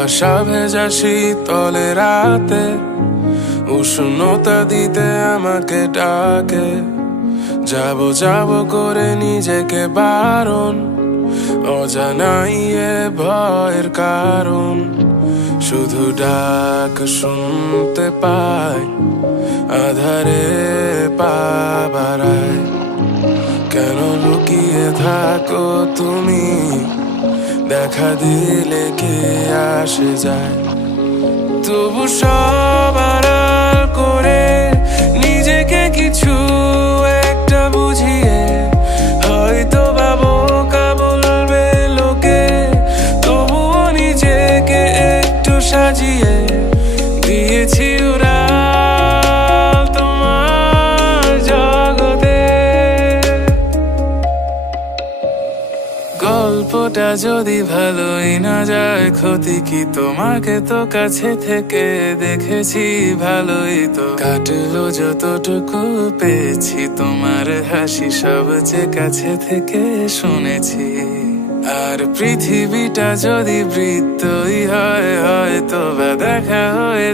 কুয়াশা ভেজা শীতলে রাতে, উষ্ণতা দিতে আমাকে ডাকে। যাব যাব করে নিজেকে বারণ, অজানাই এ ভয়ের কারণ। শুধু ডাক শুনতে পাই, আধারে পা বাড়ায়। কেন লুকিয়ে থাকো তুমি? দেখা দিলে কে আসে যায়? তবু সব করে নিজেকে কিছু একটা বুঝিয়ে হয়তো লোকে তবুও নিজেকে একটু সাজিয়ে গল্পটা যদি ভালোই না যায়, ক্ষতি কি তোমাকে তো কাছে থেকে দেখেছি ভালোই তো। কাটলো যতটুকু পেয়েছি, তোমার হাসি সবচেয়ে কাছে থেকে শুনেছি। আর পৃথিবীটা যদি বৃত্তই হয় হয়তো বা দেখা হয়ে